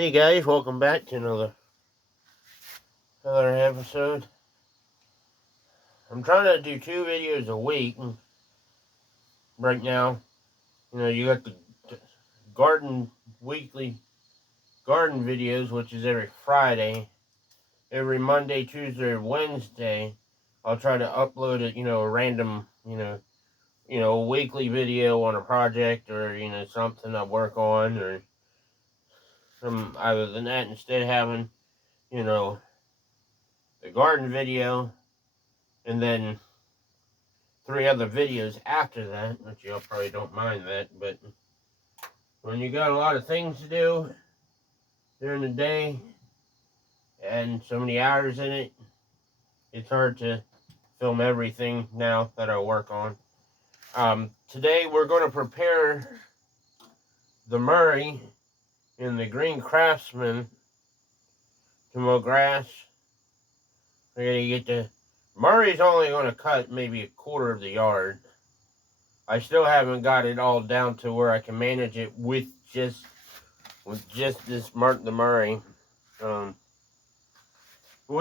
Hey guys, welcome back to another episode. I'm trying to do 2 videos a week right now. You got the garden weekly garden videos, which is every Friday, every Monday, Tuesday, or Wednesday. I'll try to upload it, a random, a weekly video on a project or something I work on or some other than that. Instead of having, the garden video and then 3 other videos after that, which y'all probably don't mind that, but when you got a lot of things to do during the day and so many hours in it, it's hard to film everything now that I work on. Today we're going to prepare the Murray and the Green Craftsman to mow grass. We're going to get the Murray's only going to cut maybe a quarter of the yard. I still haven't got it all down to where I can manage it with just this the Murray. What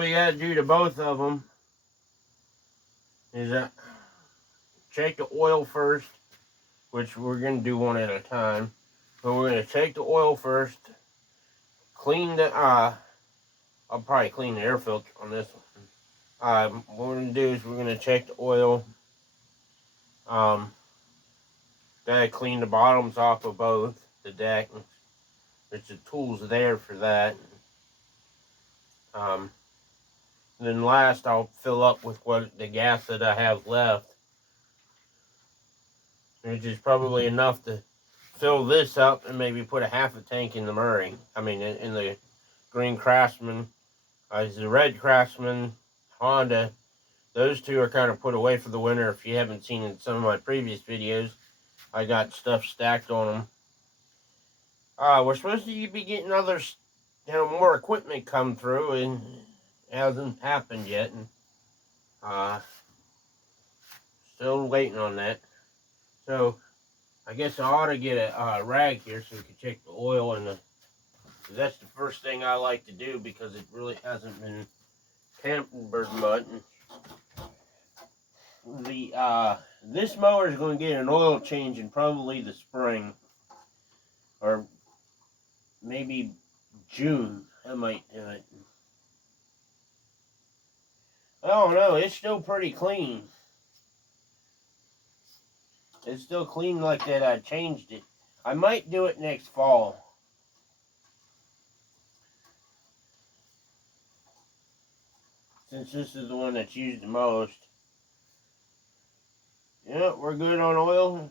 you gotta do to both of them is check the oil first, which we're gonna do one at a time. But we're gonna check the oil first, clean the I'll probably clean the air filter on this one. What we're gonna do is we're gonna check the oil. Gotta clean the bottoms off of both the deck. There's the tools there for that. Then last, I'll fill up with the gas that I have left, which is probably enough to fill this up and maybe put a half a tank in the Murray. I mean, in the Green Craftsman. The Red Craftsman, Honda, those two are kind of put away for the winter. If you haven't seen in some of my previous videos, I got stuff stacked on them. We're supposed to be getting more equipment come through, and it hasn't happened yet. And still waiting on that. So I guess I ought to get a rag here so we can check the oil and that's the first thing I like to do because it really hasn't been tampered much. This mower is going to get an oil change in probably the spring or maybe June. I might do it. I don't know. It's still pretty clean. It's still clean like that. I changed it. I might do it next fall. Since this is the one that's used the most. Yeah, we're good on oil.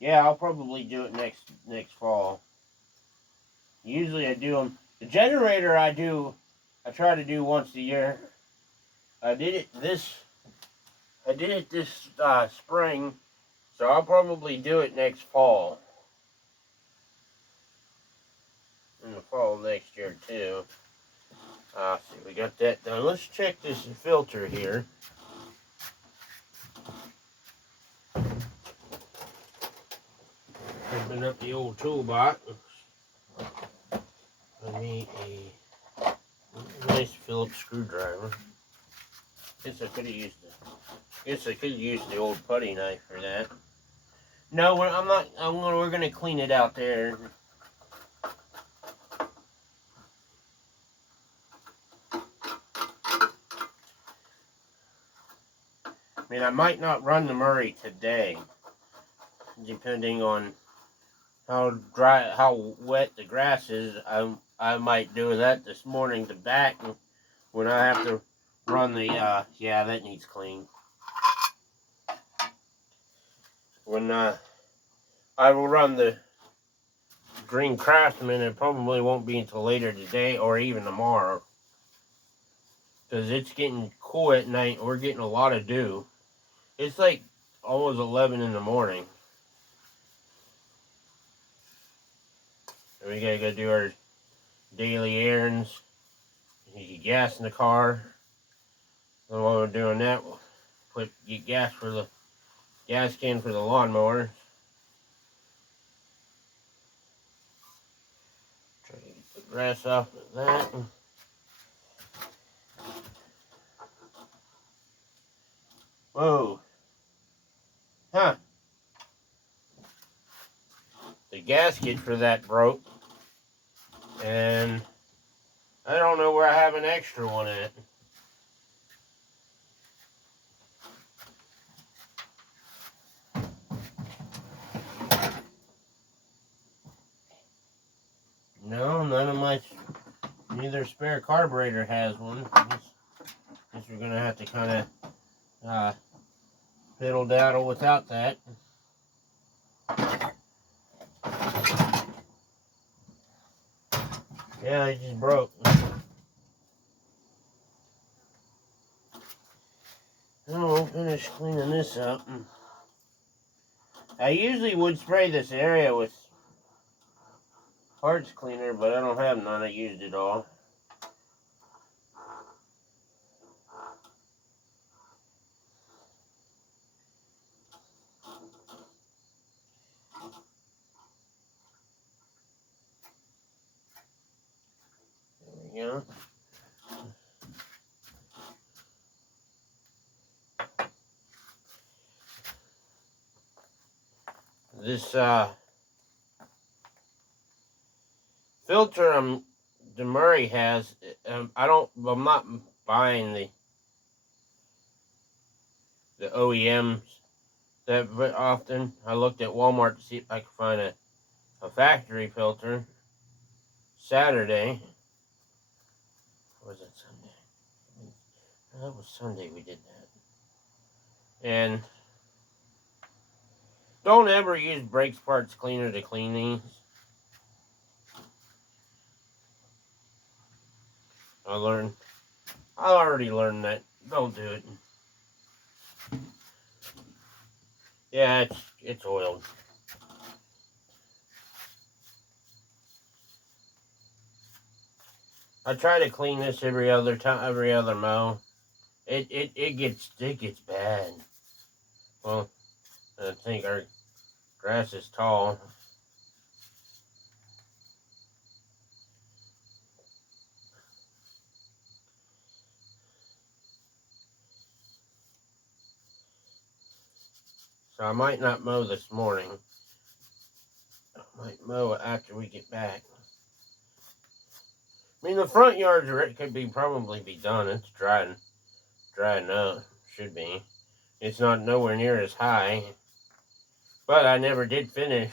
Yeah, I'll probably do it next fall. Usually I do them. The generator I try to do once a year. I did it this spring, so I'll probably do it next fall. In the fall next year too. See, we got that done. Let's check this filter here. Open up the old toolbox. I need a nice Phillips screwdriver. Guess I could have used the old putty knife for that. No, I'm not. We're gonna clean it out there. I mean, I might not run the Murray today, depending on how wet the grass is. I might do that this morning to back when I have to run the. Yeah, that needs clean. When I will run the Green Craftsman, it probably won't be until later today or even tomorrow. Because it's getting cool at night. We're getting a lot of dew. It's like almost 11 in the morning. And we gotta go do our daily errands. You get gas in the car. And while we're doing that, we'll get gas can for the lawnmower. grass off of that. Whoa. Huh. The gasket for that broke. And I don't know where I have an extra one at. No, none of my, neither spare carburetor has one. Guess we're gonna have to kind of fiddle daddle without that. Yeah, it just broke. We'll finish cleaning this up. I usually would spray this area with parts cleaner, but I don't have none. I used it all. There we go. This filter DeMurray has, I'm not buying the OEMs that often. I looked at Walmart to see if I could find a factory filter. Saturday. Or was it Sunday? That was Sunday we did that. And don't ever use brakes parts cleaner to clean these. I already learned that. Don't do it. Yeah, it's oiled. I try to clean this every other mow. It gets bad. Well, I think our grass is tall. So I might not mow this morning. I might mow after we get back. I mean, the front yard could probably be done. It's drying up. Should be. It's not nowhere near as high. But I never did finish.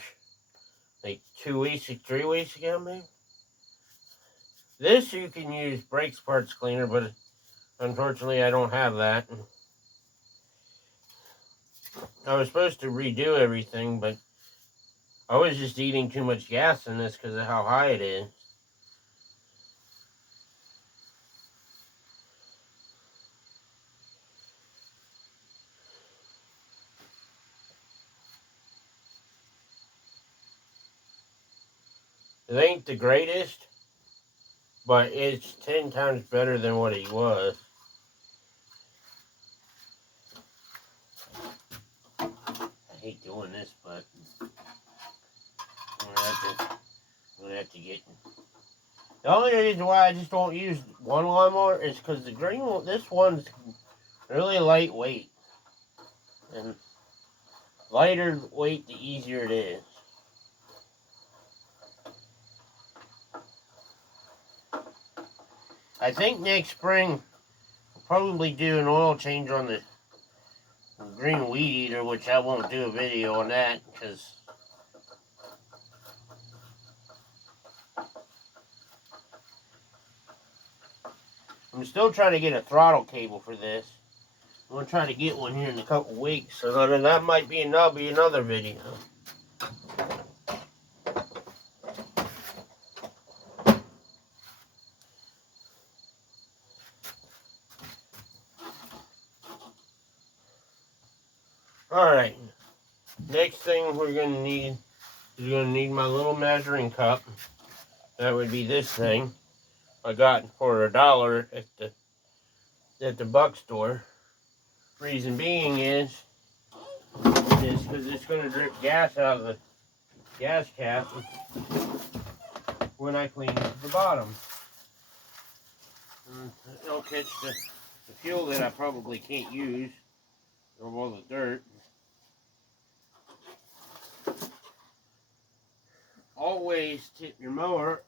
Like 3 weeks ago, maybe? This you can use brakes parts cleaner, but unfortunately I don't have that. I was supposed to redo everything, but I was just eating too much gas in this because of how high it is. It ain't the greatest, but it's 10 times better than what it was. I hate doing this, but I'm gonna have to get. The only reason why I just don't use one lawnmower is because the green one, this one's really lightweight, and lighter weight the easier it is. I think next spring we'll probably do an oil change on the green weed eater, which I won't do a video on that because I'm still trying to get a throttle cable for this. I'm going to try to get one here in a couple weeks, so that might be another video. Alright, next thing we're going to need is my little measuring cup. That would be this thing I got for $1 at the buck store. Reason being is because it's going to drip gas out of the gas cap. when I clean the bottom. It'll catch the fuel that I probably can't use, or all the dirt. Always tip your mower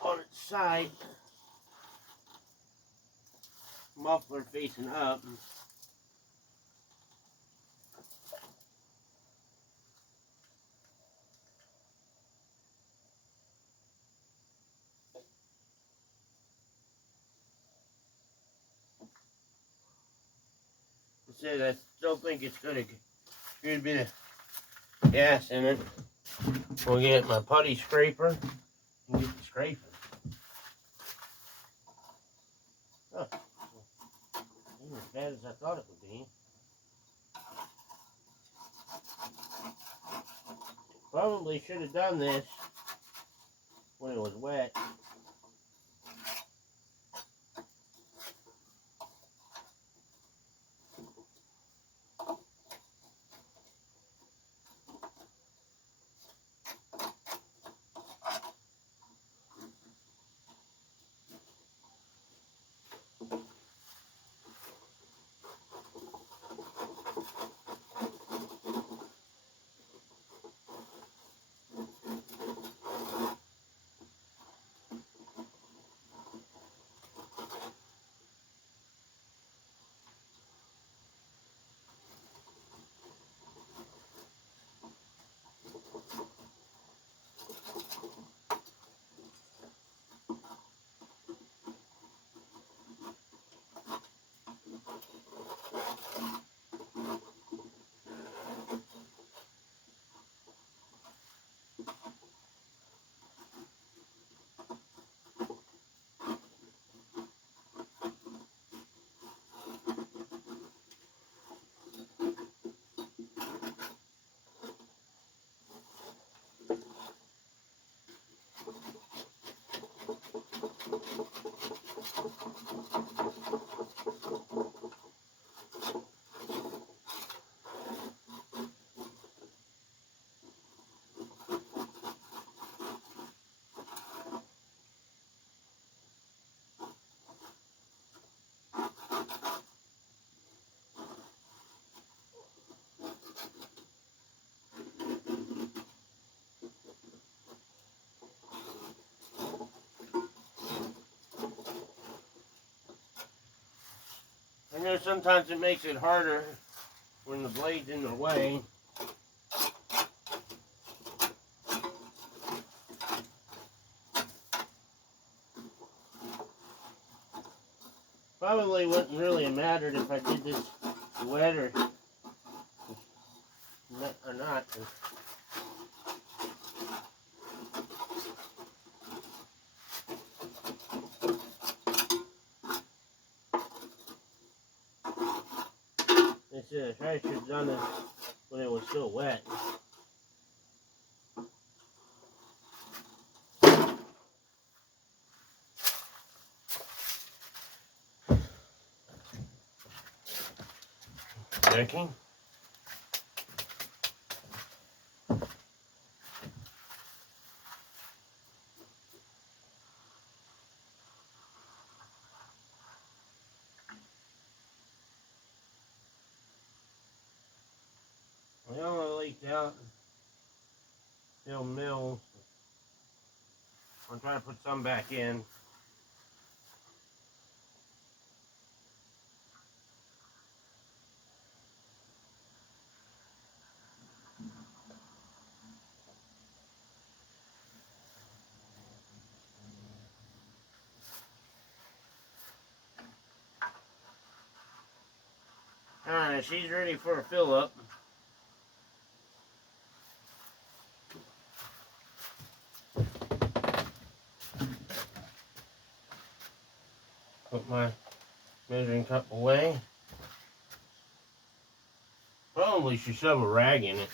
on its side, muffler facing up. I still think it's got a good bit of gas in it. We'll get my putty scraper and get the scraping. Oh, ain't as bad as I thought it would be. Probably should have done this when it was wet. I know sometimes it makes it harder when the blade's in the way. Probably wouldn't really have mattered if I did this wet or not. I probably should have done it when it was still wet. Checking. The only leaked out still mills. I'm trying to put some back in. Alright, she's ready for a fill up. Put my measuring cup away. Probably should shove a rag in it.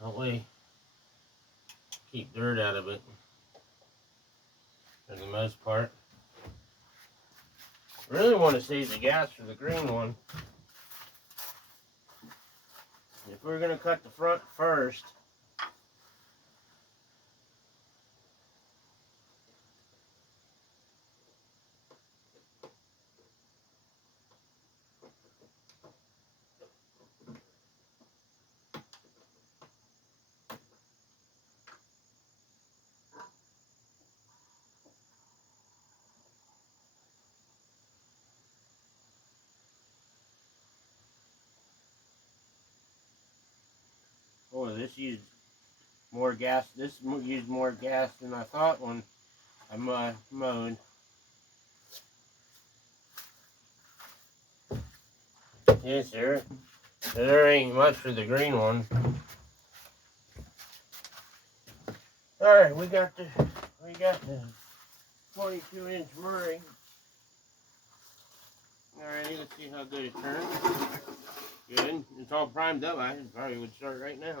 That way, keep dirt out of it for the most part. I really want to save the gas for the green one. If we're going to cut the front first, this used more gas. This used more gas than I thought when I mowed. Yes, sir. There ain't much for the green one. All right, we got the 22-inch Murray. Alrighty, let's see how good it turns. Good. It's all primed up. I probably would start right now.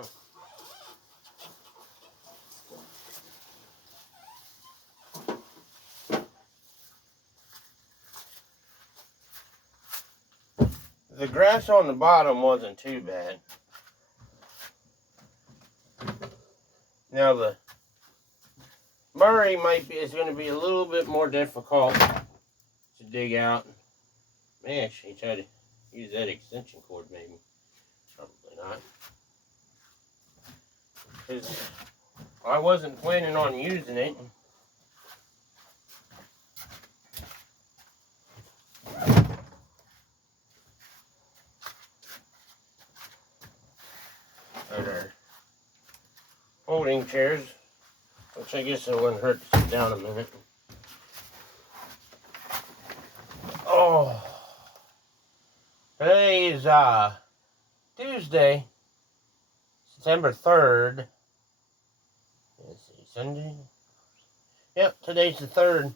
The grass on the bottom wasn't too bad. Now the Murray is going to be a little bit more difficult to dig out. May actually try to use that extension cord, maybe. Probably not. Because I wasn't planning on using it. At our folding chairs, which I guess it wouldn't hurt to sit down a minute. Oh, today is Tuesday, September 3rd. Let's see, Sunday. Yep, today's the 3rd.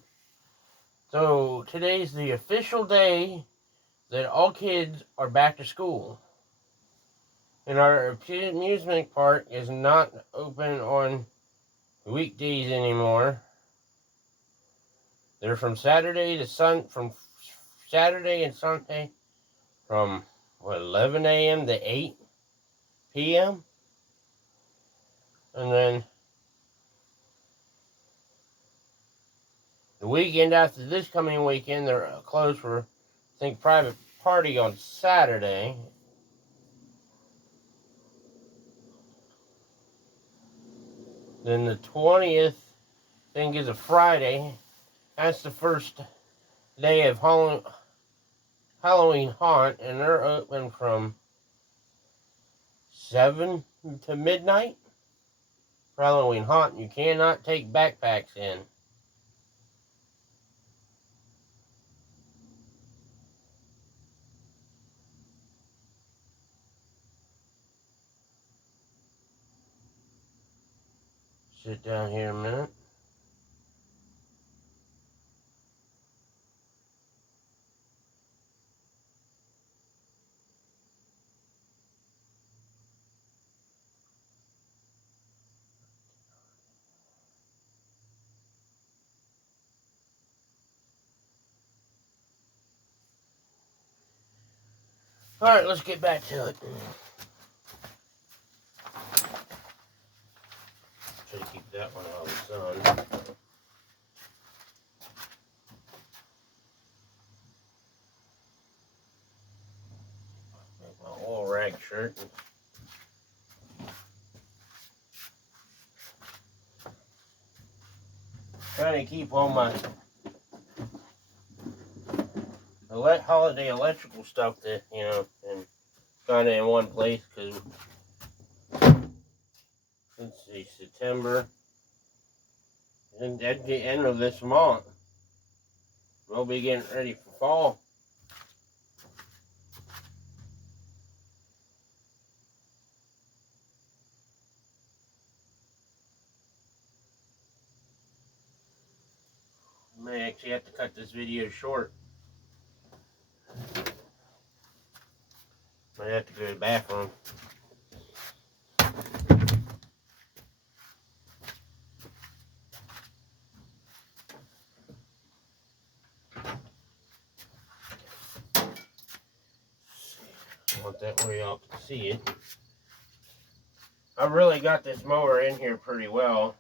So today's the official day that all kids are back to school. And our amusement park is not open on weekdays anymore. They're from Saturday and Sunday from 11 a.m. to 8 p.m. And then the weekend after this coming weekend, they're closed for, I think, private party on Saturday. Then the 20th, I think, is a Friday. That's the first day of Halloween haunt, and they're open from 7 to midnight for Halloween haunt. You cannot take backpacks in. Sit down here a minute. Alright, let's get back to it. Try to keep that one out of the sun. Make my oil rag shirt. Trying to keep all my holiday electrical stuff that, and kind of in one place, because let's see, September, and at the end of this month, we'll be getting ready for fall. I may actually have to cut this video short. Might have to go to the bathroom. I want that where y'all can see it. I've really got this mower in here pretty well.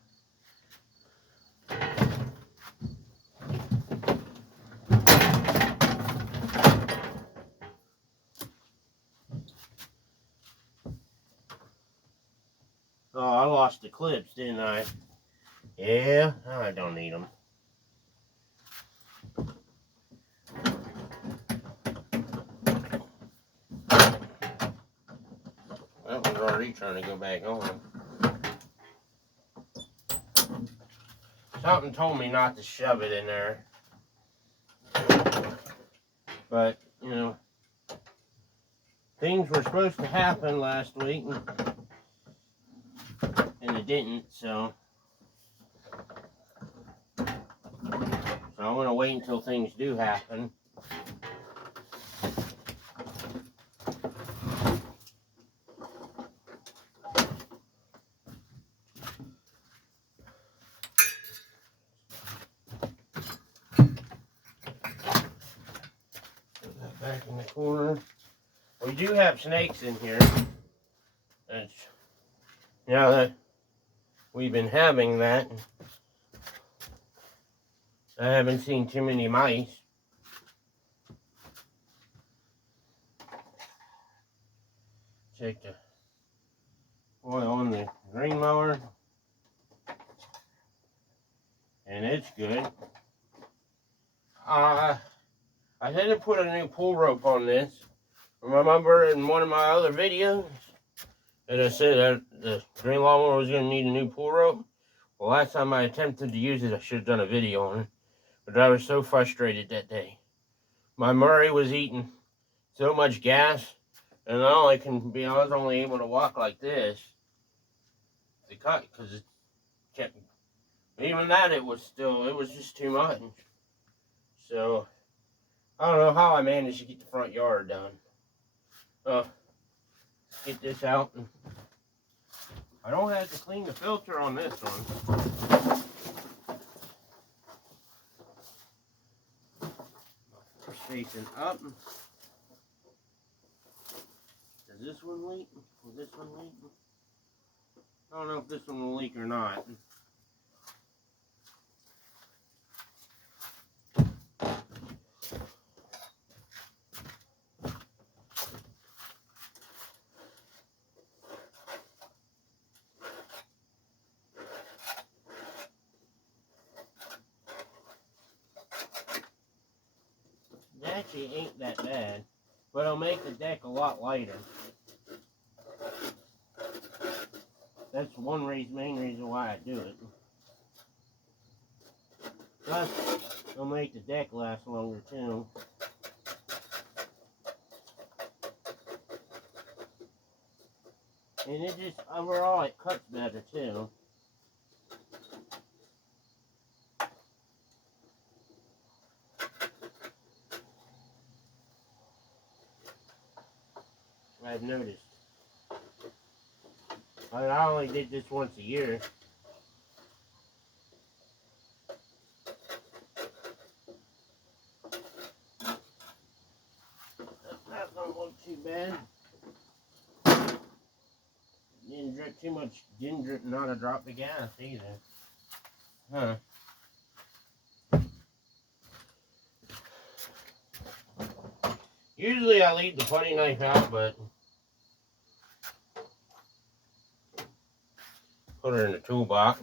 Oh, I lost the clips, didn't I? Yeah, I don't need them. That one's already trying to go back on. Something told me not to shove it in there. But, you know, things were supposed to happen last week, and it didn't, so I'm going to wait until things do happen. Put that back in the corner. We do have snakes in here. It's, you know, that we've been having that. I haven't seen too many mice. Check the oil on the green mower, and it's good. I had to put a new pull rope on this. Remember in one of my other videos that I said that the green lawnmower was going to need a new pull rope? Well, last time I attempted to use it, I should have done a video on it. But I was so frustrated that day. My Murray was eating so much gas, and I was only able to walk like this to cut, because it kept, even that it was just too much. So I don't know how I managed to get the front yard done. Get this out. And I don't have to clean the filter on this one. It's facing up. Does this one leak? Will this one leak? I don't know if this one will leak or not. It actually ain't that bad, but it'll make the deck a lot lighter. That's one main reason why I do it. Plus, it'll make the deck last longer too. And it just, overall, it cuts better too. I've noticed. I only did this once a year. That don't look too bad. Didn't drip too much. Didn't drip not a drop of gas either. Huh. Usually I leave the putty knife out, but put her in the toolbox.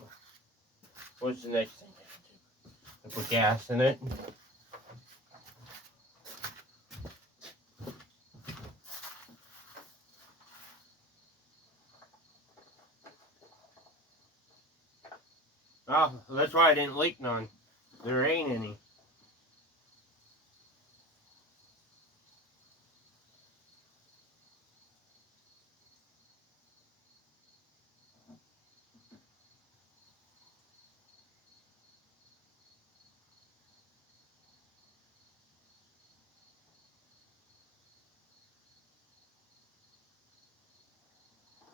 What's the next thing I do? I put gas in it. Oh, that's why I didn't leak none. There ain't any.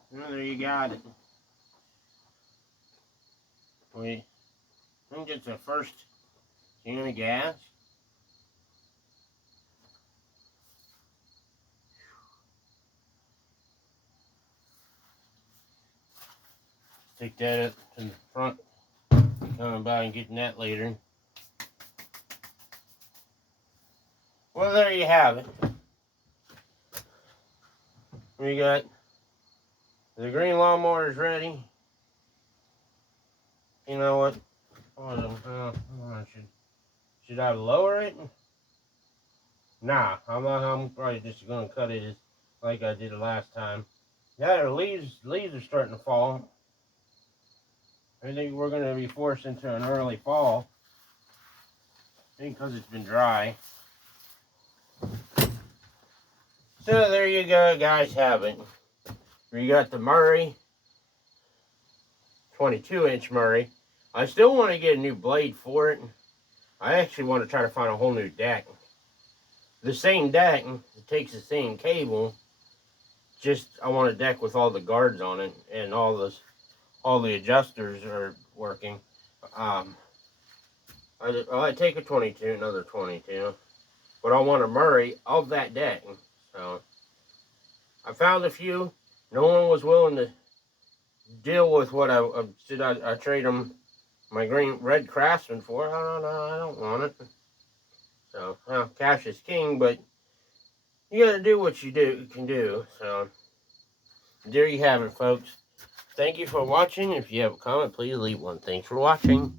Well, there you got it. I think it's the first can of gas. Take that up to the front. Coming by and getting that later. Well, there you have it. We got the green lawnmower is ready. You know what? Should I lower it? Nah, I'm probably just gonna cut it like I did the last time. Yeah, the leaves are starting to fall. I think we're going to be forced into an early fall. I think because it's been dry. So there you go, guys, have it. We got the Murray, 22-inch Murray. I still want to get a new blade for it. I actually want to try to find a whole new deck. The same deck, it takes the same cable. Just I want a deck with all the guards on it and all the adjusters are working. I take a 22, another 22, but I want a Murray of that deck. So I found a few. No one was willing to deal with what I trade them my red Craftsman for. I don't want it. So well, cash is king, but you got to do what you can do. So there you have it, folks. Thank you for watching. If you have a comment, please leave one. Thanks for watching.